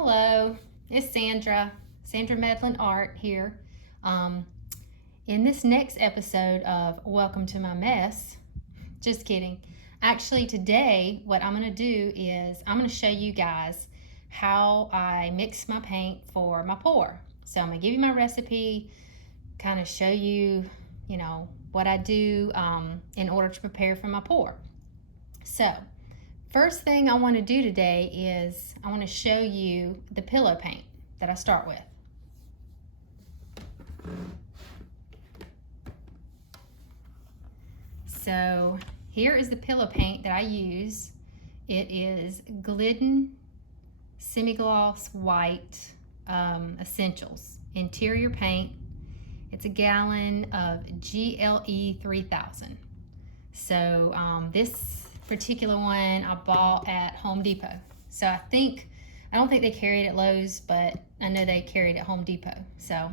Hello, it's Sandra Medlin Art here. In this next episode of Welcome to My Mess, just kidding. Actually, today, what I'm going to do is I'm going to show you guys how I mix my paint for my pour. So I'm going to give you my recipe, kind of show you, what I do in order to prepare for my pour. So, first thing I want to do today is I want to show you the pillow paint that I start with. So here is the pillow paint that I use. It is Glidden Semi-Gloss White Essentials Interior Paint. It's a gallon of GLE 3000. So this particular one I bought at Home Depot. So I don't think they carry it at Lowe's, but I know they carry it at Home Depot. So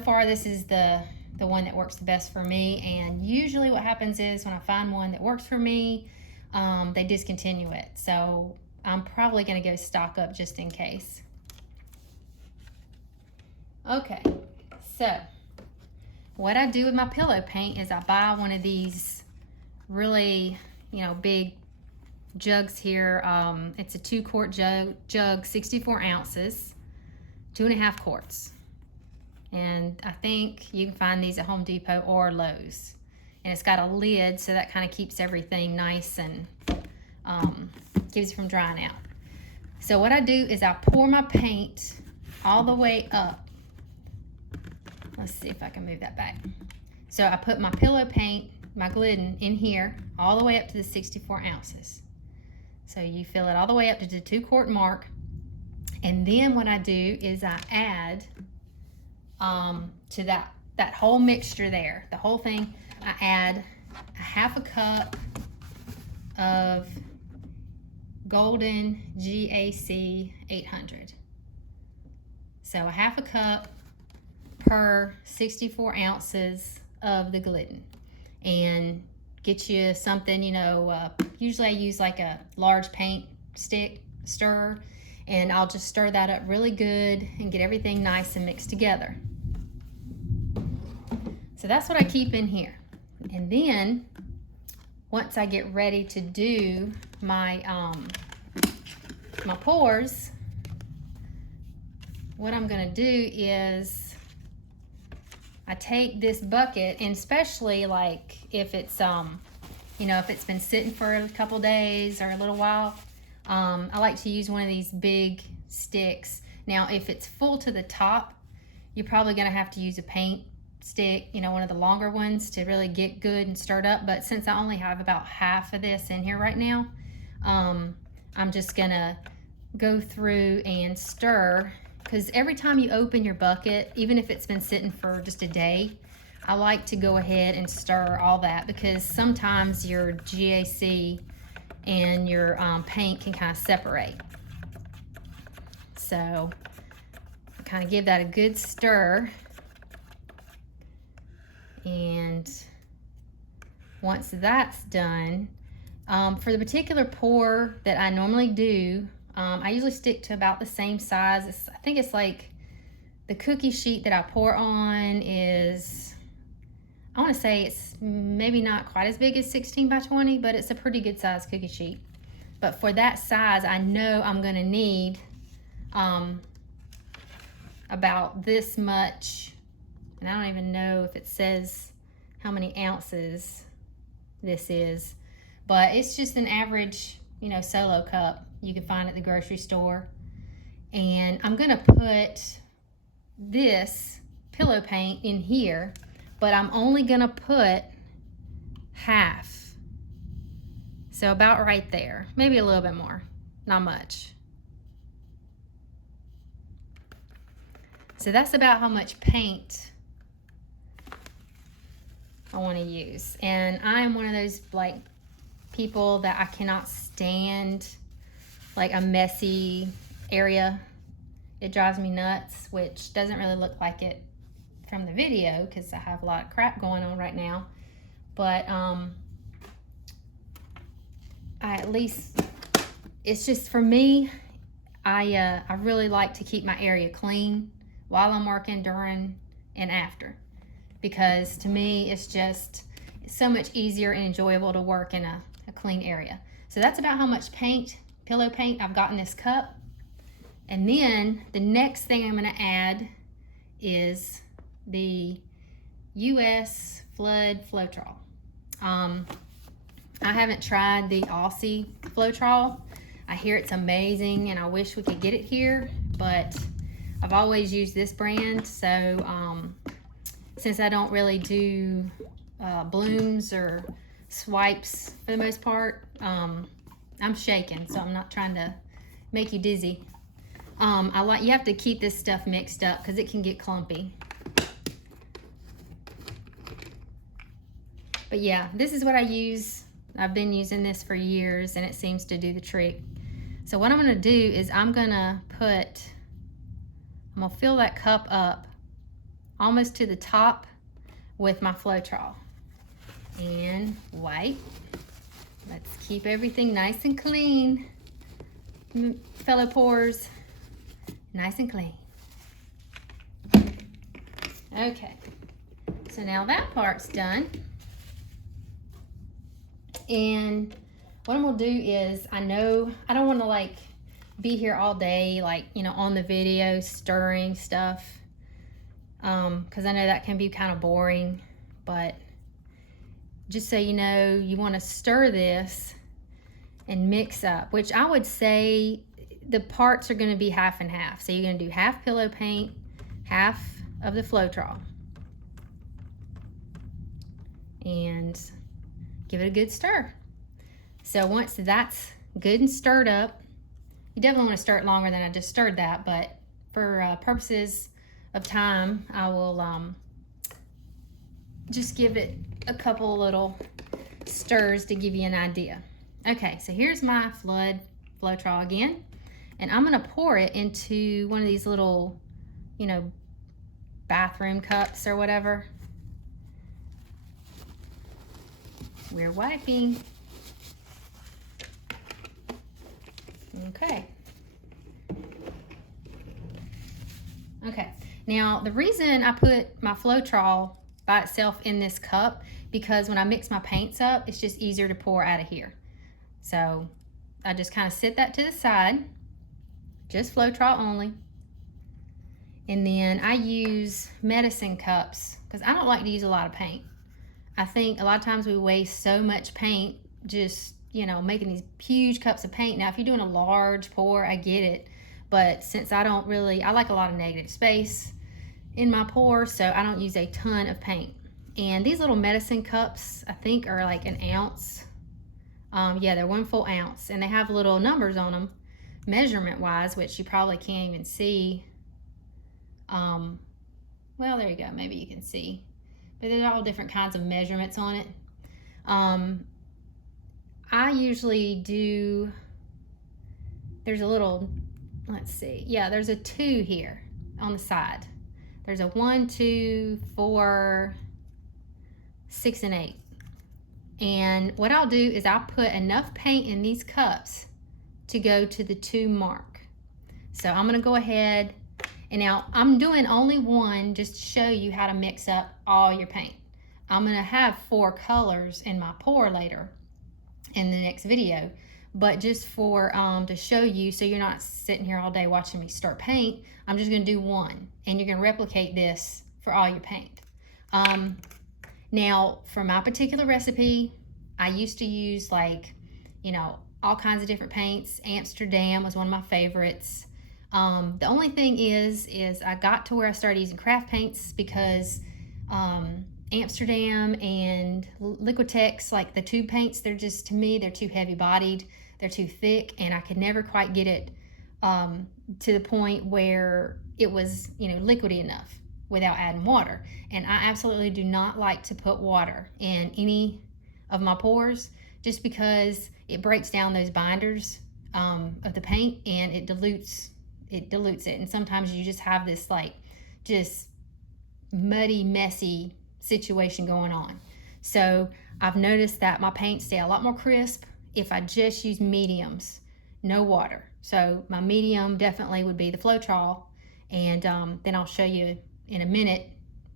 far this is the one that works the best for me, and usually what happens is when I find one that works for me, they discontinue it. So I'm probably going to go stock up just in case. Okay, so what I do with my pillow paint is I buy one of these really, big jugs here. It's a 2-quart jug, 64 ounces, 2.5 quarts. And I think you can find these at Home Depot or Lowe's. And it's got a lid, so that kind of keeps everything nice and keeps it from drying out. So what I do is I pour my paint all the way up. Let's see if I can move that back. So I put my pillow paint, my Glidden, in here all the way up to the 64 ounces. So you fill it all the way up to the 2-quart mark. And then what I do is I add to that whole mixture there, the whole thing, I add a 1/2 cup of Golden GAC 800. So a 1/2 cup per 64 ounces of the Glidden, and get you something, usually I use like a large paint stick stirrer, and I'll just stir that up really good and get everything nice and mixed together. So that's what I keep in here. And then once I get ready to do my my pours, what I'm going to do is I take this bucket, and especially like if it's if it's been sitting for a couple days or a little while, I like to use one of these big sticks. Now if it's full to the top, you're probably going to have to use a paint stick, one of the longer ones, to really get good and stirred up. But since I only have about half of this in here right now, I'm just gonna go through and stir, because every time you open your bucket, even if it's been sitting for just a day, I like to go ahead and stir all that, because sometimes your GAC and your paint can kind of separate. So kind of give that a good stir. And once that's done, for the particular pour that I normally do, I usually stick to about the same size. I think it's like the cookie sheet that I pour on is, I want to say it's maybe not quite as big as 16 by 20, but it's a pretty good size cookie sheet. But for that size, I know I'm going to need about this much. And I don't even know if it says how many ounces this is, but it's just an average, solo cup you can find at the grocery store. And I'm gonna put this pillow paint in here, but I'm only gonna put half. So about right there, maybe a little bit more, not much. So that's about how much paint I want to use. And I am one of those people that I cannot stand like a messy area. It drives me nuts, which doesn't really look like it from the video because I have a lot of crap going on right now. But it's just, for me, I really like to keep my area clean while I'm working, during, and after, because to me it's just so much easier and enjoyable to work in a clean area. So that's about how much paint, pillow paint, I've got in this cup. And then the next thing I'm going to add is the US Flood Floetrol. I haven't tried the Aussie Floetrol. I hear it's amazing and I wish we could get it here, but I've always used this brand. So since I don't really do blooms or swipes for the most part, I'm shaking, so I'm not trying to make you dizzy. You have to keep this stuff mixed up because it can get clumpy. But yeah, this is what I use. I've been using this for years and it seems to do the trick. So what I'm gonna do is I'm gonna fill that cup up almost to the top with my Floetrol. And white. Let's keep everything nice and clean, fellow pores. Nice and clean. Okay, so now that part's done. And what I'm gonna do is, I know I don't wanna like be here all day, like, you know, on the video stirring stuff, because I know that can be kind of boring, but just so you know, you wanna stir this and mix up, which I would say the parts are going to be half and half. So you're going to do half pillow paint, half of the Floetrol, and give it a good stir. So once that's good and stirred up, you definitely want to stir it longer than I just stirred that, but for purposes of time, I will just give it a couple little stirs to give you an idea. Okay, so here's my Floetrol again. And I'm gonna pour it into one of these little, you know, bathroom cups or whatever. We're wiping. Okay. Okay, now the reason I put my Floetrol by itself in this cup, because when I mix my paints up, it's just easier to pour out of here. So I just kind of sit that to the side. Just Floetrol only. And then I use medicine cups because I don't like to use a lot of paint. I think a lot of times we waste so much paint just, you know, making these huge cups of paint. Now, if you're doing a large pour, I get it. But since I like a lot of negative space in my pour, so I don't use a ton of paint. And these little medicine cups, I think, are like an ounce. Yeah, they're 1 full ounce. And they have little numbers on them, measurement wise, which you probably can't even see. Well, there you go, maybe you can see, but there's all different kinds of measurements on it. I usually do, there's a little, let's see, yeah, there's a 2 here on the side. There's a 1, 2, 4, 6, and 8. And what I'll do is I'll put enough paint in these cups to go to the 2 mark. So I'm gonna go ahead, and now I'm doing only 1 just to show you how to mix up all your paint. I'm gonna have 4 colors in my pour later in the next video, but just for to show you, so you're not sitting here all day watching me stir paint, I'm just gonna do 1, and you're gonna replicate this for all your paint. Now for my particular recipe, I used to use, like, you know, all kinds of different paints. Amsterdam was one of my favorites. The only thing is I got to where I started using craft paints because Amsterdam and Liquitex, like the tube paints, they're just, to me, they're too heavy bodied, they're too thick, and I could never quite get it to the point where it was, you know, liquidy enough without adding water. And I absolutely do not like to put water in any of my pours, just because it breaks down those binders of the paint, and it dilutes it. And sometimes you just have this, like, just muddy, messy situation going on. So I've noticed that my paints stay a lot more crisp if I just use mediums, no water. So my medium definitely would be the Floetrol, and then I'll show you in a minute,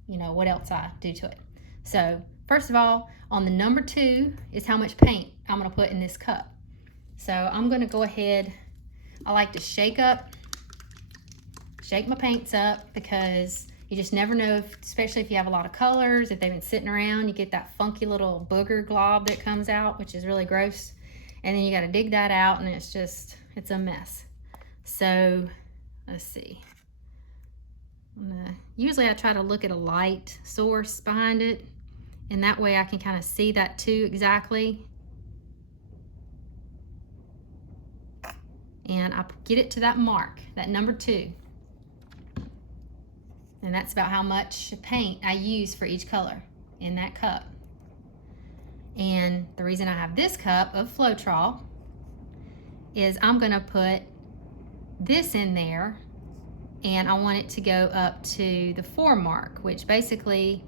you know, what else I do to it. So first of all, on the number 2 is how much paint I'm going to put in this cup. So I'm going to go ahead, I like to shake my paints up, because you just never know, especially if you have a lot of colors, if they've been sitting around, you get that funky little booger glob that comes out, which is really gross. And then you got to dig that out, and it's a mess. So let's see. Usually I try to look at a light source behind it, and that way I can kind of see that too exactly. And I get it to that mark, that number 2. And that's about how much paint I use for each color in that cup. And the reason I have this cup of Floetrol is I'm gonna put this in there, and I want it to go up to the 4 mark, which basically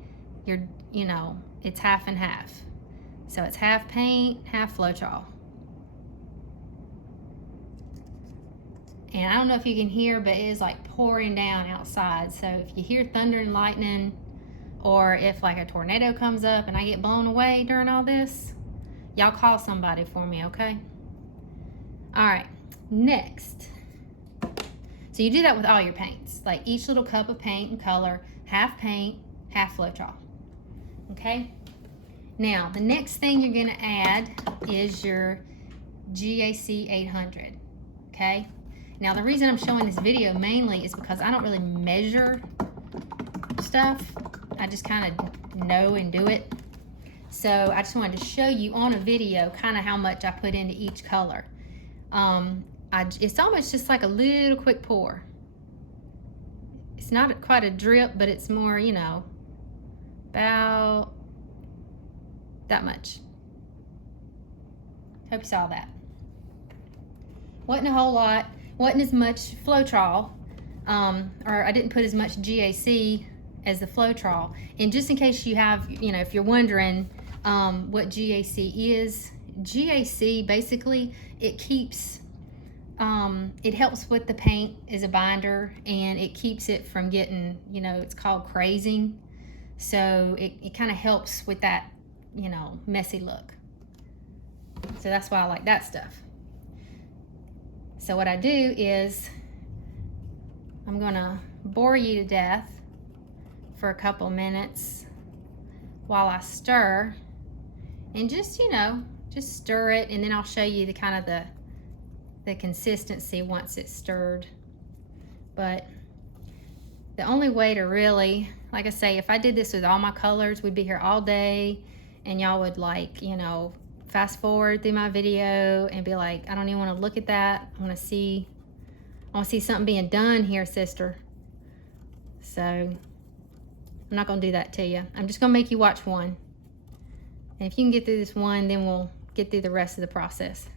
it's half and half. So it's half paint, half Floetrol. And I don't know if you can hear, but it is like pouring down outside. So if you hear thunder and lightning, or if like a tornado comes up and I get blown away during all this, y'all call somebody for me, okay? All right, next. So you do that with all your paints, like each little cup of paint and color, half paint, half Floetrol, okay? Now, the next thing you're gonna add is your GAC 800, okay? Now, the reason I'm showing this video mainly is because I don't really measure stuff. I just kind of know and do it. So I just wanted to show you on a video kind of how much I put into each color. It's almost just like a little quick pour. It's not quite a drip, but it's more, you know, about that much. Hope you saw that. Wasn't a whole lot. Wasn't as much Floetrol, or I didn't put as much GAC as the Floetrol. And just in case you have, you know, if you're wondering what GAC is, GAC basically, it keeps, it helps with the paint as a binder, and it keeps it from getting, you know, it's called crazing. So it kind of helps with that, you know, messy look. So that's why I like that stuff. So what I do is I'm gonna bore you to death for a couple minutes while I stir, and just, you know, just stir it, and then I'll show you the kind of the consistency once it's stirred. But the only way to really, like I say, if I did this with all my colors, we'd be here all day, and y'all would, like, you know, fast forward through my video and be like, I don't even want to look at that. I want to see something being done here, sister. So I'm not going to do that to you. I'm just going to make you watch one. And if you can get through this one, then we'll get through the rest of the process,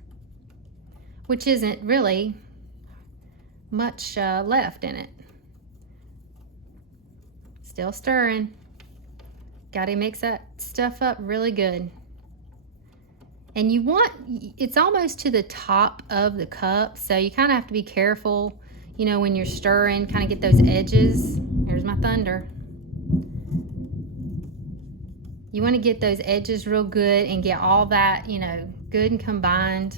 which isn't really much left in it. Still stirring. Got to mix that stuff up really good. And you want, it's almost to the top of the cup, so you kind of have to be careful, you know, when you're stirring, kind of get those edges. There's my thunder. You want to get those edges real good and get all that, you know, good and combined.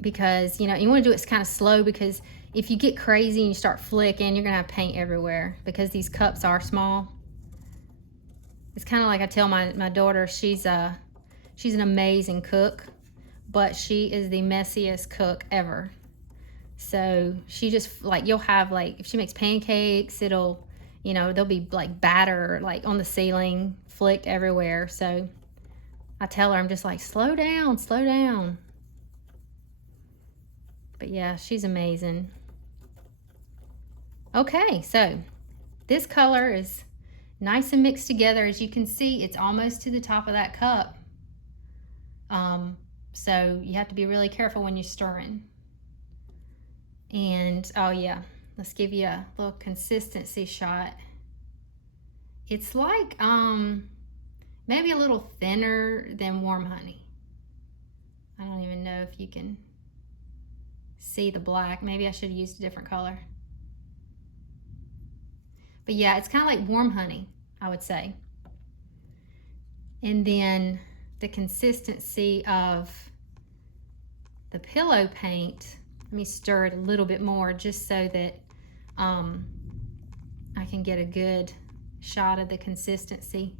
Because, you know, you want to do it kind of slow, because if you get crazy and you start flicking, you're going to have paint everywhere, because these cups are small. It's kind of like I tell my daughter, she's an amazing cook, but she is the messiest cook ever. So she just, like, you'll have, like, if she makes pancakes, it'll, you know, there'll be like batter like on the ceiling, flicked everywhere. So I tell her, I'm just like, slow down, slow down. But yeah, she's amazing. Okay, so this color is nice and mixed together. As you can see, it's almost to the top of that cup. So you have to be really careful when you're stirring. And oh yeah, let's give you a little consistency shot. It's like maybe a little thinner than warm honey. I don't even know if you can see the black. Maybe I should have used a different color. But yeah, it's kind of like warm honey, I would say. And then the consistency of the pillow paint, let me stir it a little bit more just so that I can get a good shot of the consistency.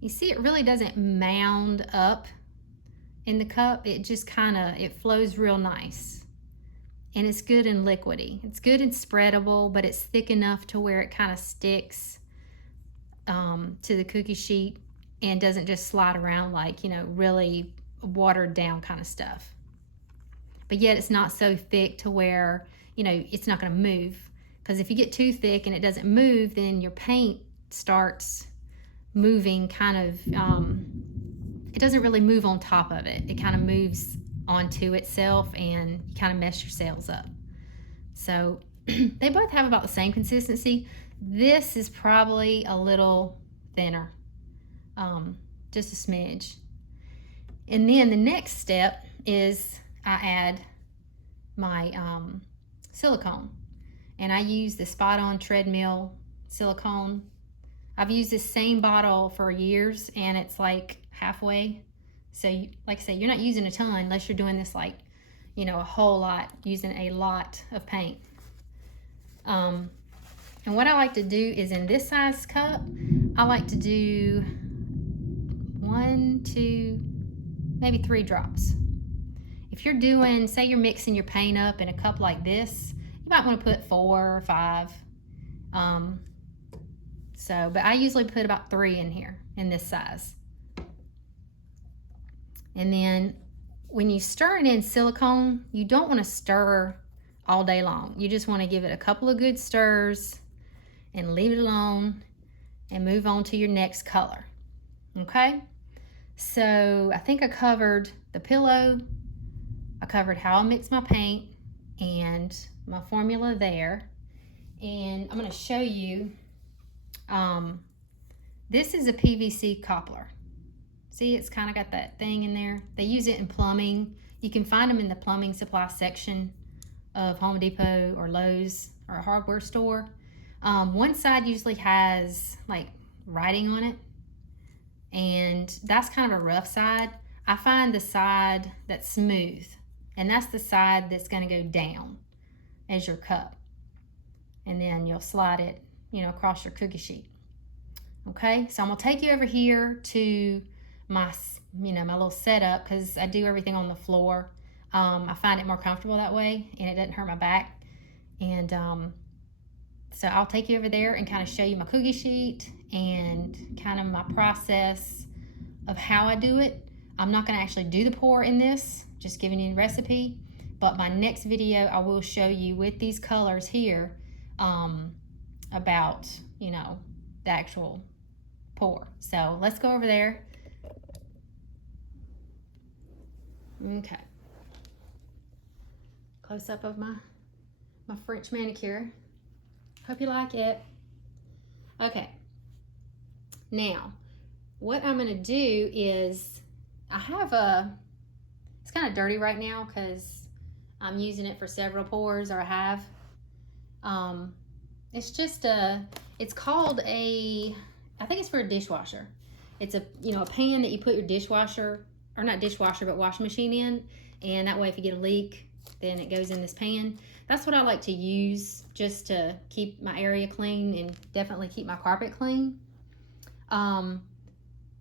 You see, it really doesn't mound up in the cup. It just it flows real nice. And it's good and liquidy. It's good and spreadable, but it's thick enough to where it kind of sticks to the cookie sheet and doesn't just slide around like, really watered down kind of stuff. But yet it's not so thick to where, it's not going to move. Because if you get too thick and it doesn't move, then your paint starts moving it doesn't really move on top of it. It kind of moves onto itself and you kind of mess your sails up. So they both have about the same consistency. This is probably a little thinner, just a smidge. And then the next step is I add my silicone, and I use the Spot On Treadmill silicone. I've used this same bottle for years, and it's like halfway. So like I say, you're not using a ton unless you're doing this like, a whole lot, using a lot of paint. And what I like to do is in this size cup, I like to do 1, 2, maybe 3 drops. If you're doing, say you're mixing your paint up in a cup like this, you might want to put 4 or 5. But I usually put about 3 in here in this size. And then when you stir it in silicone, you don't want to stir all day long. You just want to give it a couple of good stirs and leave it alone and move on to your next color. Okay? So I think I covered the pillow. I covered how I mix my paint and my formula there. And I'm going to show you, this is a PVC cobbler. See, it's kind of got that thing in there. They use it in plumbing. You can find them in the plumbing supply section of Home Depot or Lowe's or a hardware store. One side usually has like writing on it, and that's kind of a rough side. I find the side that's smooth, and that's the side that's going to go down as your cup. And then you'll slide it, across your cookie sheet. Okay, so I'm going to take you over here to my little setup, because I do everything on the floor. I find it more comfortable that way, and it doesn't hurt my back. And so I'll take you over there and kind of show you my cookie sheet and kind of my process of how I do it. I'm not going to actually do the pour in this, just giving you the recipe. But my next video, I will show you with these colors here about, the actual pour. So let's go over there. Okay. Close up of my French manicure. Hope you like it. Okay. Now, what I'm going to do is I have it's kind of dirty right now because I'm using it for several pours, or I have. It's just it's called I think it's for a dishwasher. It's a pan that you put your dishwasher, or not dishwasher, but washing machine in. And that way if you get a leak, then it goes in this pan. That's what I like to use just to keep my area clean and definitely keep my carpet clean.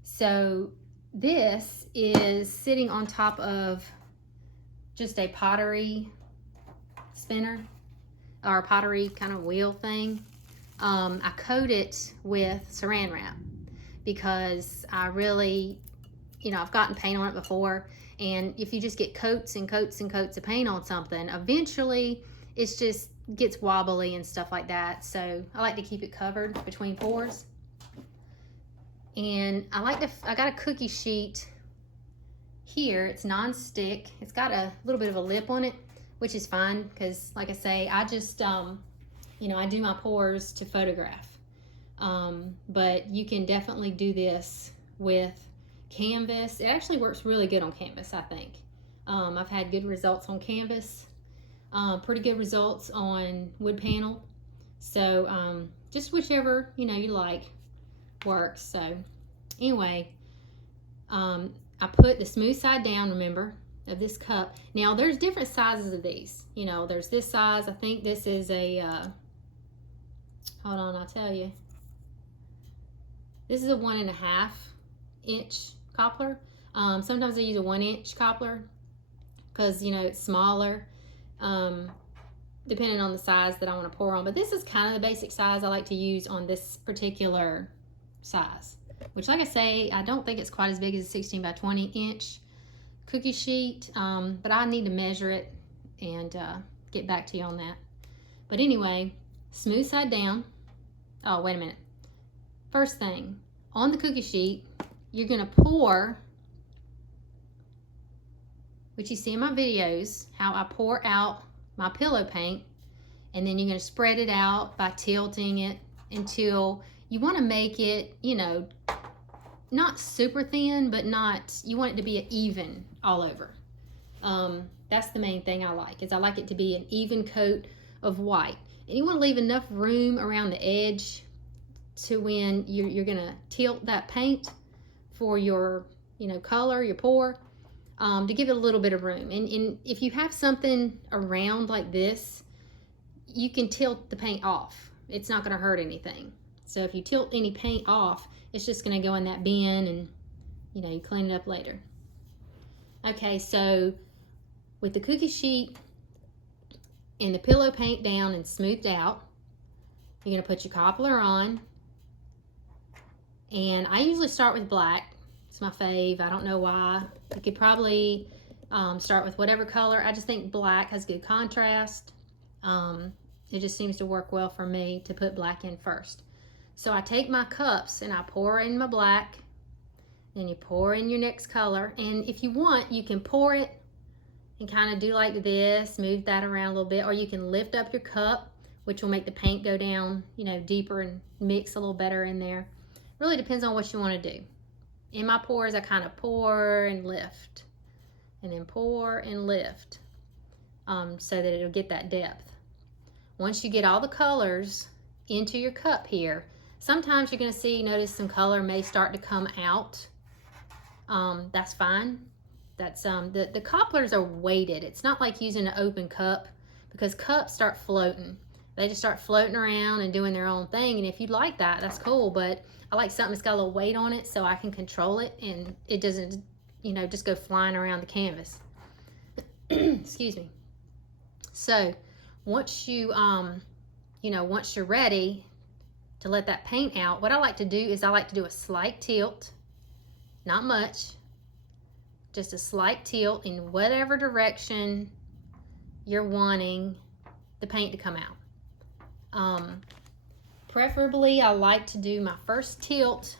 So this is sitting on top of just a pottery spinner, or a pottery kind of wheel thing. I coat it with saran wrap because I really, I've gotten paint on it before, and if you just get coats and coats and coats of paint on something, eventually it just gets wobbly and stuff like that. So I like to keep it covered between pours. And I got a cookie sheet here. It's non-stick. It's got a little bit of a lip on it, which is fine because, like I say, I just, I do my pours to photograph. But you can definitely do this with canvas. It actually works really good on canvas, I think. I've had good results on canvas, pretty good results on wood panel. So just whichever, you know, you like works. So anyway, I put the smooth side down, remember, of this cup. Now there's different sizes of these. You know, there's this size. I think this is a, hold on, I'll tell you. This is a 1.5 inch cobbler. Sometimes I use a 1 inch cobbler because, you know, it's smaller, depending on the size that I want to pour on. But this is kind of the basic size I like to use on this particular size, which, like I say, I don't think it's quite as big as a 16 by 20 inch cookie sheet, but I need to measure it and get back to you on that. But anyway, smooth side down. Oh, wait a minute. First thing, on the cookie sheet, you're going to pour, which you see in my videos, how I pour out my pillow paint, and then you're going to spread it out by tilting it until you want to make it, you know, not super thin, but not, you want it to be even all over. That's the main thing I like, is I like it to be an even coat of white. And you want to leave enough room around the edge to when you're going to tilt that paint for your, you know, color, your pour, to give it a little bit of room. And if you have something around like this, you can tilt the paint off. It's not going to hurt anything. So if you tilt any paint off, it's just going to go in that bin and, you know, you clean it up later. Okay, so with the cookie sheet and the pillow paint down and smoothed out, you're going to put your cobbler on. And I usually start with black. It's my fave. I don't know why. You could probably start with whatever color. I just think black has good contrast. It just seems to work well for me to put black in first. So I take my cups and I pour in my black. Then you pour in your next color. And if you want, you can pour it and kind of do like this, move that around a little bit. Or you can lift up your cup, which will make the paint go down, you know, deeper and mix a little better in there. Really depends on what you want to do. In my pours, I kind of pour and lift, and then pour and lift, so that it'll get that depth. Once you get all the colors into your cup here, sometimes you're going to notice some color may start to come out. That's fine. That's the cobblers are weighted. It's not like using an open cup, because cups start floating. They just start floating around and doing their own thing. And if you like that, that's cool. But I like something that's got a little weight on it so I can control it and it doesn't, you know, just go flying around the canvas. Excuse me. So once you, you know, once you're ready to let that paint out, what I like to do is I like to do a slight tilt, not much, just a slight tilt in whatever direction you're wanting the paint to come out. Preferably, I like to do my first tilt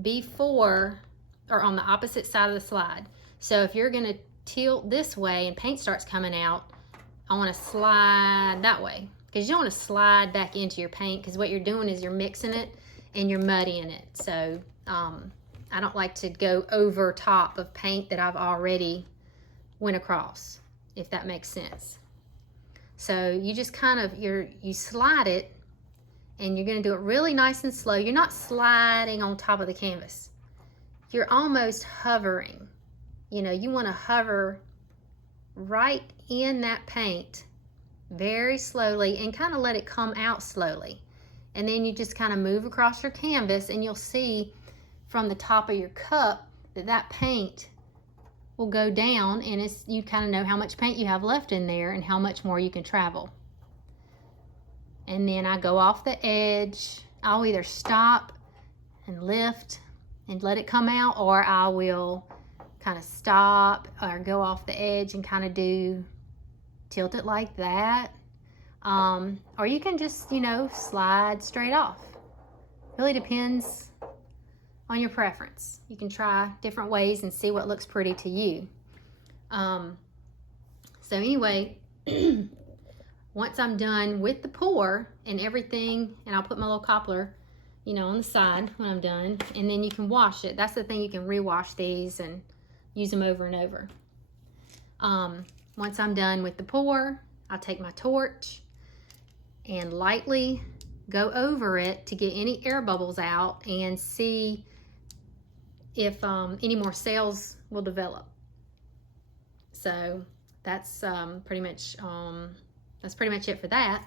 before or on the opposite side of the slide. So if you're going to tilt this way and paint starts coming out, I want to slide that way, because you don't want to slide back into your paint, because what you're doing is you're mixing it and you're muddying it. So I don't like to go over top of paint that I've already went across, if that makes sense. So you just kind of, you slide it, and you're going to do it really nice and slow. You're not sliding on top of the canvas. You're almost hovering. You know, you want to hover right in that paint very slowly and kind of let it come out slowly. And then you just kind of move across your canvas, and you'll see from the top of your cup that paint will go down, and you kind of know how much paint you have left in there and how much more you can travel. And then I go off the edge. I'll either stop and lift and let it come out, or I will kind of stop or go off the edge and kind of tilt it like that. Or you can just, you know, slide straight off. Really depends on your preference. You can try different ways and see what looks pretty to you. So anyway, once I'm done with the pour and everything, and I'll put my little cobbler you know, on the side when I'm done, and then you can wash it. That's the thing, you can rewash these and use them over and over. Once I'm done with the pour, I'll take my torch and lightly go over it to get any air bubbles out and see if any more cells will develop. So that's pretty much it for that.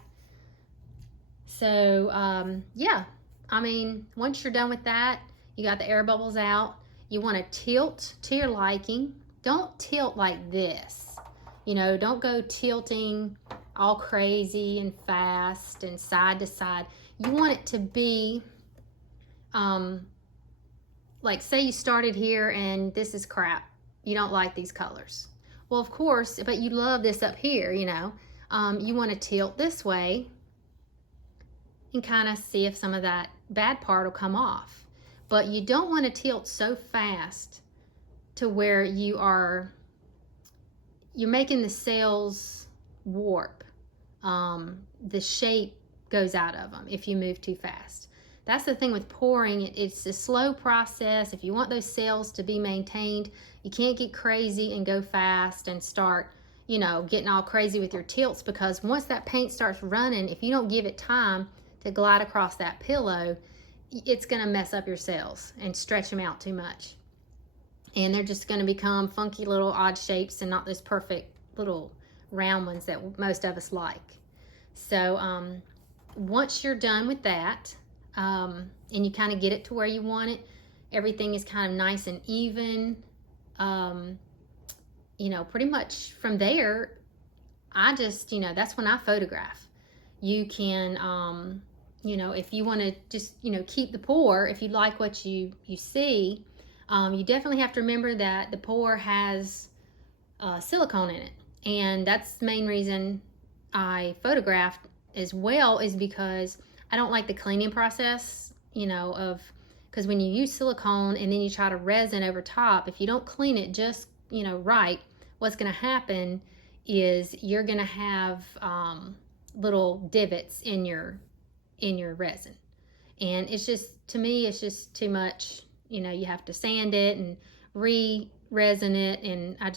So yeah, I mean, once you're done with that, you got the air bubbles out. You want to tilt to your liking. Don't tilt like this. You know, don't go tilting all crazy and fast and side to side. You want it to be like, say you started here and this is crap. You don't like these colors. Well, of course, but you love this up here, you know. You want to tilt this way and kind of see if some of that bad part will come off. But you don't want to tilt so fast to where you're making the cells warp. The shape goes out of them if you move too fast. That's the thing with pouring. It's a slow process. If you want those cells to be maintained, you can't get crazy and go fast and start, you know, getting all crazy with your tilts, because once that paint starts running, if you don't give it time to glide across that pillow, it's going to mess up your cells and stretch them out too much. And they're just going to become funky little odd shapes and not those perfect little round ones that most of us like. So once you're done with that, and you kind of get it to where you want it, everything is kind of nice and even, you know, pretty much from there, I just, you know, that's when I photograph. You can, you know, if you want to just, you know, keep the pour, if you like what you see, you definitely have to remember that the pour has silicone in it. And that's the main reason I photographed as well, is because I don't like the cleaning process, you know, because when you use silicone and then you try to resin over top, if you don't clean it just, you know, right, what's going to happen is you're going to have little divots in your resin. And it's just, to me, it's just too much. You know, you have to sand it and re-resin it, and I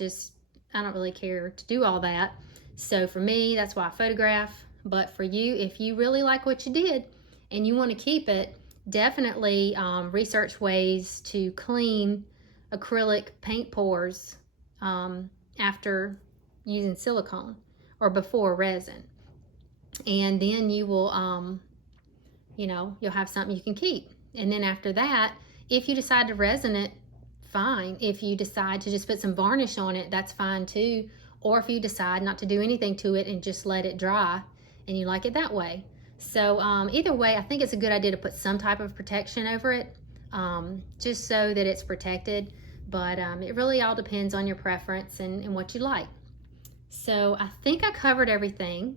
don't really care to do all that. So for me, that's why I photograph. But for you, if you really like what you did and you want to keep it, definitely research ways to clean acrylic paint pours after using silicone or before resin. And then you will, you know, you'll have something you can keep. And then after that, if you decide to resin it, fine. If you decide to just put some varnish on it, that's fine too. Or if you decide not to do anything to it and just let it dry and you like it that way. So either way, I think it's a good idea to put some type of protection over it, just so that it's protected. But it really all depends on your preference and what you like. So I think I covered everything.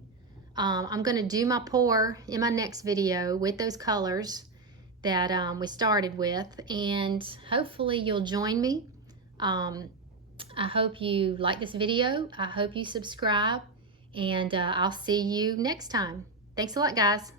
I'm going to do my pour in my next video with those colors that we started with, and hopefully you'll join me. I hope you like this video. I hope you subscribe, and I'll see you next time. Thanks a lot, guys.